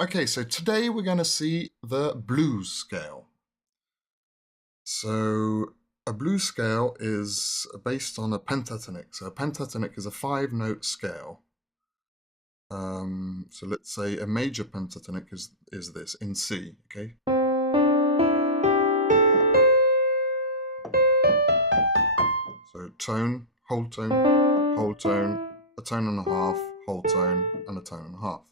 Okay, so today we're going to see the blues scale. So a blues scale is based on a pentatonic. So a pentatonic is a 5-note scale. So let's say a major pentatonic is this in C, okay? So tone, whole tone, a tone and a half, whole tone, and a tone and a half.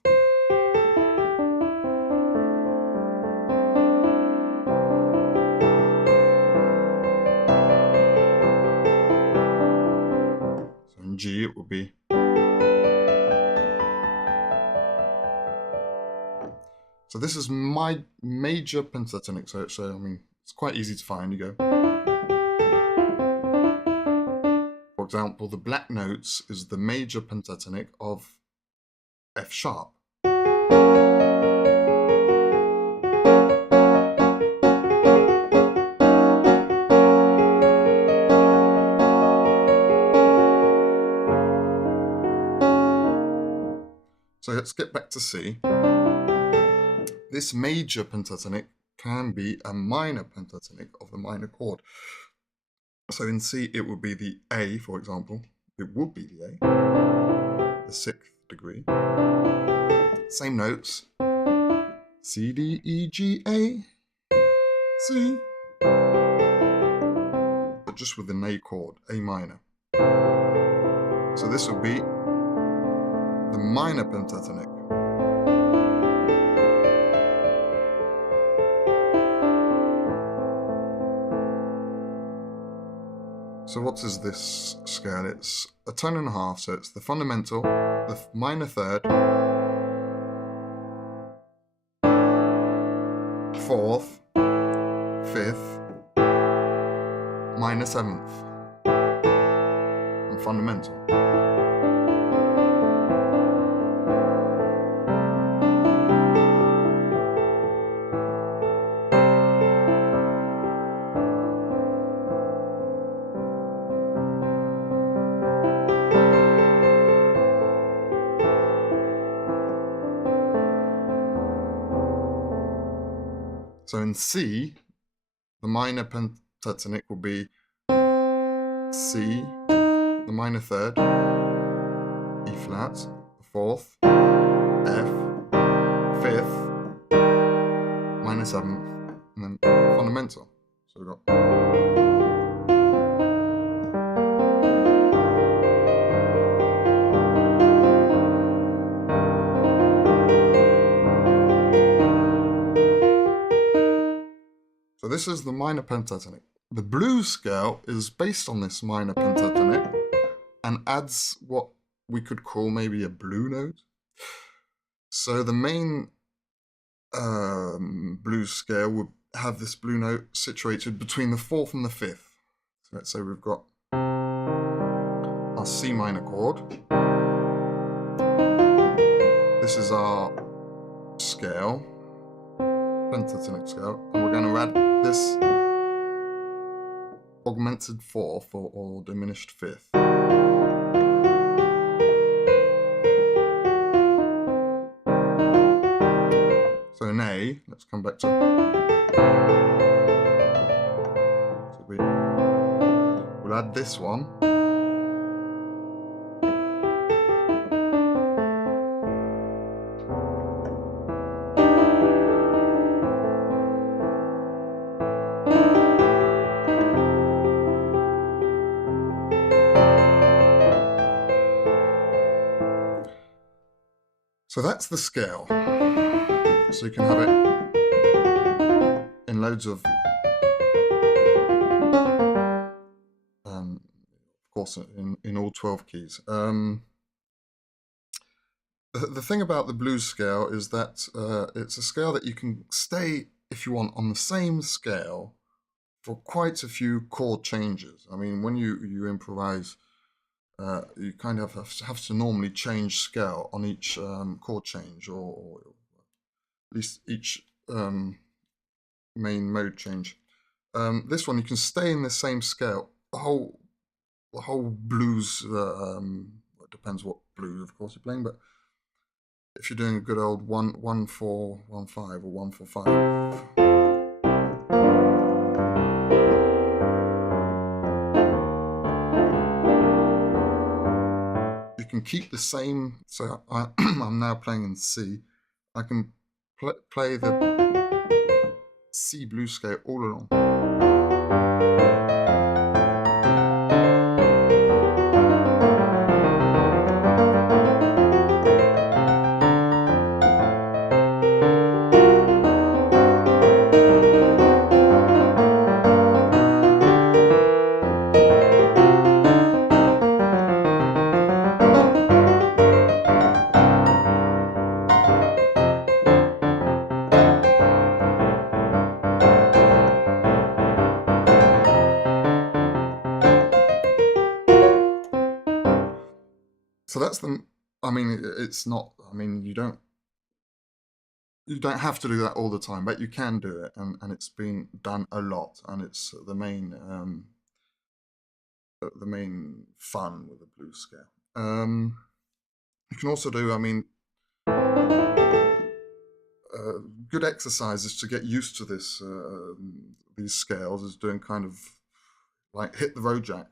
So in G it would be. So this is my major pentatonic. So I mean, it's quite easy to find. You go. For example, the black notes is the major pentatonic of F sharp. So let's get back to C. This major pentatonic can be a minor pentatonic of the minor chord. So in C, it would be the A, for example. It would be the A, the 6th degree. Same notes. C, D, E, G, A, C. But just with an A chord, A minor. So this would be the minor pentatonic. So what is this scale? It's a tone and a half, so it's the fundamental, the minor third, 4th, 5th, minor 7th, and fundamental. So in C, the minor pentatonic will be C, the minor third, E flat, the 4th, F, 5th, minor 7th, and then fundamental. So we've got. So this is the minor pentatonic. The blues scale is based on this minor pentatonic and adds what we could call maybe a blue note. So the main blues scale would have this blue note situated between the 4th and the 5th. So let's say we've got our C minor chord. This is our scale, pentatonic scale, and we're going to add this augmented 4th or diminished 5th. So in A, let's come back to. So we'll add this one. So that's the scale. So you can have it in loads of course, in all 12 keys. The thing about the blues scale is that it's a scale that you can stay, if you want, on the same scale for quite a few chord changes. I mean, when you improvise, you kind of have to normally change scale on each chord change, or at least each main mode change. This one, you can stay in the same scale. The whole blues, it depends what blues, of course, you're playing, but if you're doing a good old 1-4-1-5 or 1-4-5. You can keep the same, so I'm now playing in C. I can play the C blues scale all along. So that's the, I mean, it's not, I mean, you don't have to do that all the time, but you can do it, and it's been done a lot, and it's the main fun with the blues scale. You can also do, I mean, good exercises to get used to this these scales is doing kind of like hit the road jack.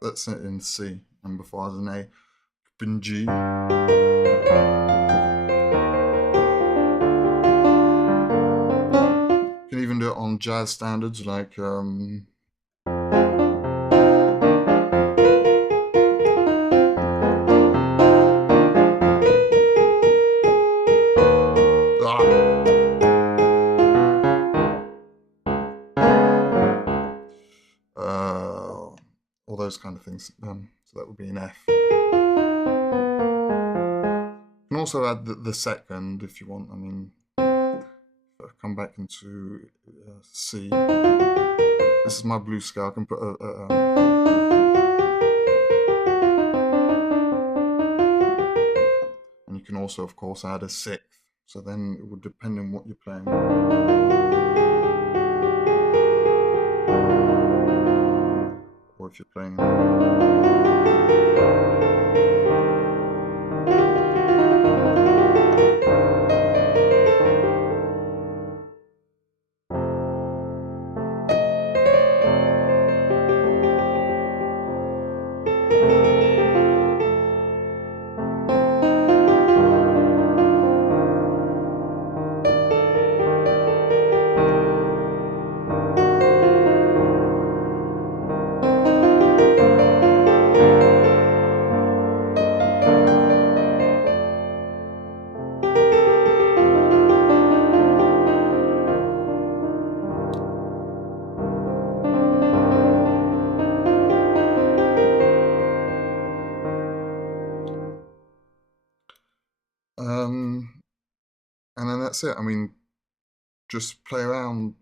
That's it in C, and before I was an A, in G. You can even do it on jazz standards like all those kind of things. So that would be an F. You can also add the second if you want. I mean, come back into C. This is my blues scale. I can put and you can also, of course, add a sixth. So then it would depend on what you're playing. Or if you're playing. And then that's it. I mean, just play around.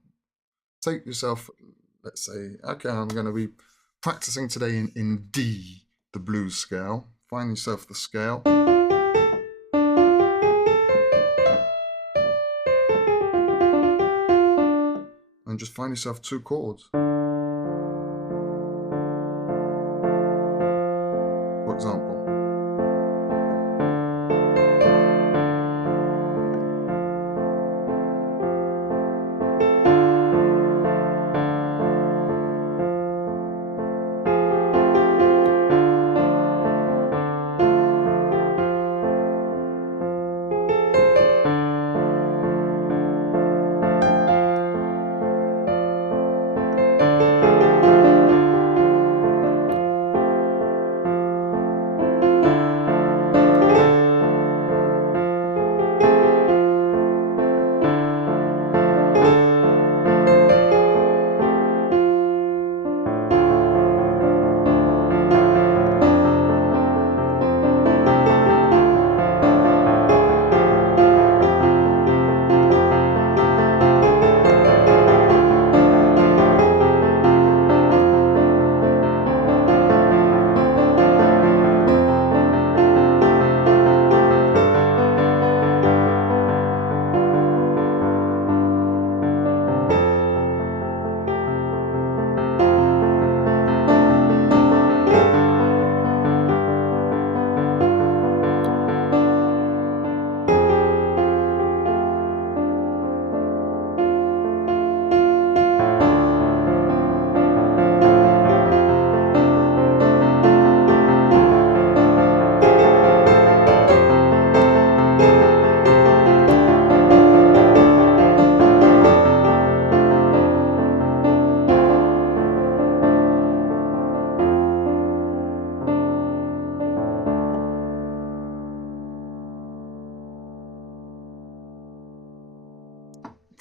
Take yourself, let's say, okay, I'm going to be practicing today in D, the blues scale. Find yourself the scale. And just find yourself 2 chords. For example.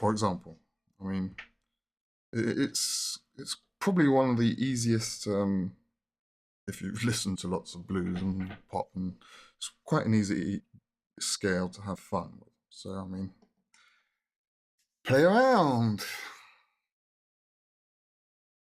for example. I mean, it's probably one of the easiest. If you've listened to lots of blues and pop, and it's quite an easy scale to have fun with. So I mean, play around.